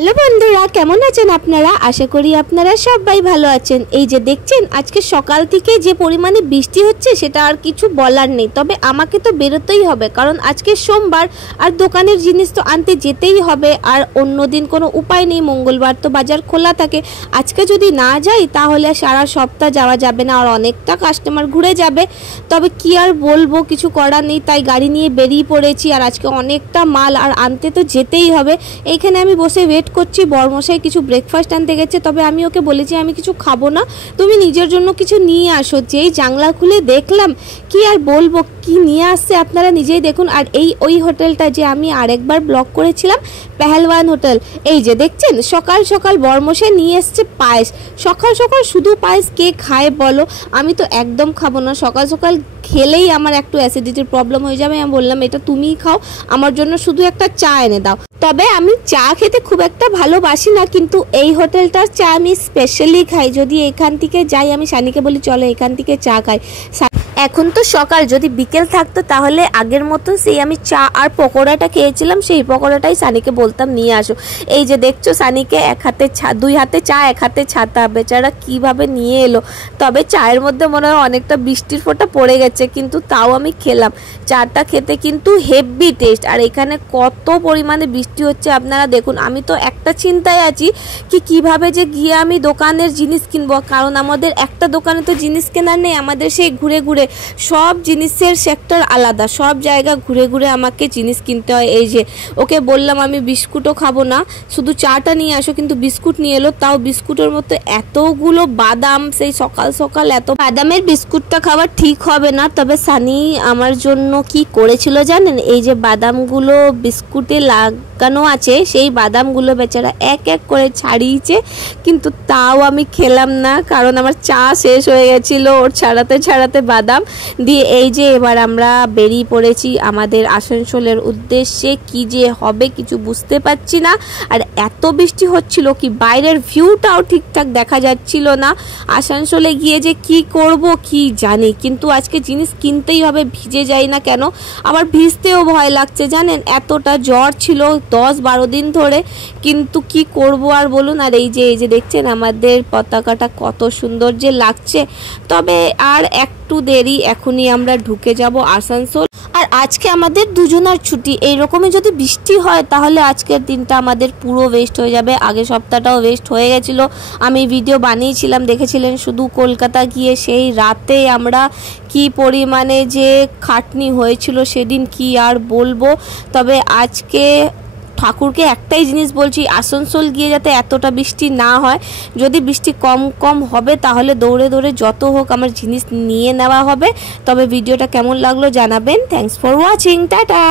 Hello বন্ধুরা, কেমন আছেন আপনারা? আশা করি আপনারা সবাই ভালো আছেন। এই যে দেখছেন, আজকে সকাল থেকে যে পরিমাণে বৃষ্টি হচ্ছে সেটা আর কিছু বলার নেই। তবে আমাকে তো বেরোতেই হবে, কারণ আজকে সোমবার আর দোকানের জিনিস তো আনতে যেতেই হবে। আর অন্য দিন কোনো উপায় নেই, মঙ্গলবার তো বাজার খোলা থাকে। আজকে যদি না যাই তাহলে সারা সপ্তাহ যাওয়া যাবে না, আর অনেকটা কাস্টমার ঘুরে যাবে। তবে কি আর বলবো, কিছু করার নেই, তাই গাড়ি নিয়ে বেরিয়ে পড়েছি। আর আজকে অনেকটা মাল আর আনতে তো যেতেই হবে। এইখানে আমি বসে ওয়েট করছি। বড়মশাই কিছু ব্রেকফাস্ট আনতে গেছে, তবে আমি ওকে বলেছি আমি কিছু খাবো না, তুমি নিজের জন্য কিছু নিয়ে আসো। যেই জানলা খুলে দেখলাম, কি আর বলবো কি নিয়ে আসছে আপনারা নিজেই দেখুন। আর ওই হোটেলটা যে আমি আরেকবার ব্লগ করেছিলাম, পেহেলওয়ান হোটেল। এই যে দেখছেন, সকাল সকাল বড়মশাই নিয়ে এসছে পায়েস। সকাল সকাল শুধু পায়েস কে খায় বলো? আমি তো একদম খাবো না। সকাল সকাল খেলেই আমার একটু অ্যাসিডিটির প্রবলেম হয়ে যাবে। আমি বললাম এটা তুমিই খাও, আমার জন্য শুধু একটা চা এনে দাও। তবে আমি চা খেতে খুব একটা ভালোবাসি না, কিন্তু এই হোটেলটার চা আমি স্পেশালি খাই। যদি এখান থেকে যাই, আমি সানিকে বলি চলো এখান থেকে চা খাই। এখন তো সকাল, যদি বিকেল থাকতো তাহলে আগের মতো সেই আমি চা আর পকোড়াটা খেয়েছিলাম, সেই পকোড়াটাই সানিকে বলতাম নিয়ে আসো। এই যে দেখছো, সানিকে দুই হাতে চা, এক হাতে ছাতা, বেচারা কিভাবে নিয়ে এলো। তবে চায়ের মধ্যে মনে হয় অনেকটা বৃষ্টির ফোঁটা পড়ে গেছে, কিন্তু তাও আমি খেলাম। চাটা খেতে কিন্তু হেভি টেস্ট। আর এখানে কত পরিমাণে বৃষ্টি হচ্ছে আপনারা দেখুন। আমি তো একটা চিন্তায় আছি কিভাবে যে গিয়ে আমি দোকানের জিনিস কিনবো, কারণ আমাদের একটা দোকানে তো জিনিস কেনার নেই, আমাদের সেই ঘুরে ঘুরে সব জিনিসের সেক্টর আলাদা, সব জায়গা ঘুরে ঘুরে আমাকে জিনিস কিনতে হয়। এই যে ওকে বললাম আমি বিস্কুটও খাবো না, শুধু চাটা নিয়ে আসো, কিন্তু বিস্কুট নিয়ে এলো। তাও বিস্কুটের মধ্যে এতগুলো বাদাম, সেই সকাল সকাল এত বাদামের বিস্কুটটা খাওয়া ঠিক হবে না। তবে সানি আমার জন্য কি করেছিল জানেন? এই যে বাদামগুলো বিস্কুটে লাগানো আছে, সেই বাদামগুলো বেচারা এক এক করে ছাড়িয়েছে, কিন্তু তাও আমি খেলাম না, কারণ আমার চা শেষ হয়ে গেছিল ওর ছাড়াতে ছাড়াতে বাদাম দিয়ে। এই যে এবার আমরা বেরিয়ে পড়েছি আমাদের আসানসোলের উদ্দেশ্যে। কি যে হবে কিছু বুঝতে পারছি না। আর এত বৃষ্টি হচ্ছিল কি বাইরের ভিউটাও ঠিকঠাক দেখা যাচ্ছিল না। আসানসোলে গিয়ে যে কি করব কি জানি, কিন্তু আজকে জিনিস কিনতেই হবে, ভিজে যাই না কেন। আবার ভিজতেও ভয় লাগছে জানেন, এতটা জ্বর ছিল 10-12 দিন ধরে, কিন্তু কি করব আর বলুন। আর এই যে দেখছেন আমাদের পতাকাটা কত সুন্দর যে লাগছে। তবে আর একটু দেরি, এখনই আমরা ঢুকে যাব আসানসোল। আর আজকে আমাদের দুজনের ছুটি। এইরকমই যদি বৃষ্টি হয় তাহলে আজকের দিনটা আমাদের পুরো ওয়েস্ট হয়ে যাবে। আগের সপ্তাহটাও ওয়েস্ট হয়ে গেছিলো, আমি ভিডিও বানিয়েছিলাম, দেখেছিলেন। শুধু কলকাতা গিয়ে সেই রাতে আমরা কি পরিমাণে যে খাটনি হয়েছিল সেদিন, কি আর বলবো। তবে আজকে ঠাকুরকে একটাই জিনিস বলছি, আসানসোল গিয়ে যাতে এতটা বৃষ্টি না হয়। যদি বৃষ্টি কম হবে তাহলে দৌড়ে দৌড়ে যত হোক আমার জিনিস নিয়ে নেওয়া হবে। তবে ভিডিওটা কেমন লাগলো জানাবেন। Thanks for watching, tata.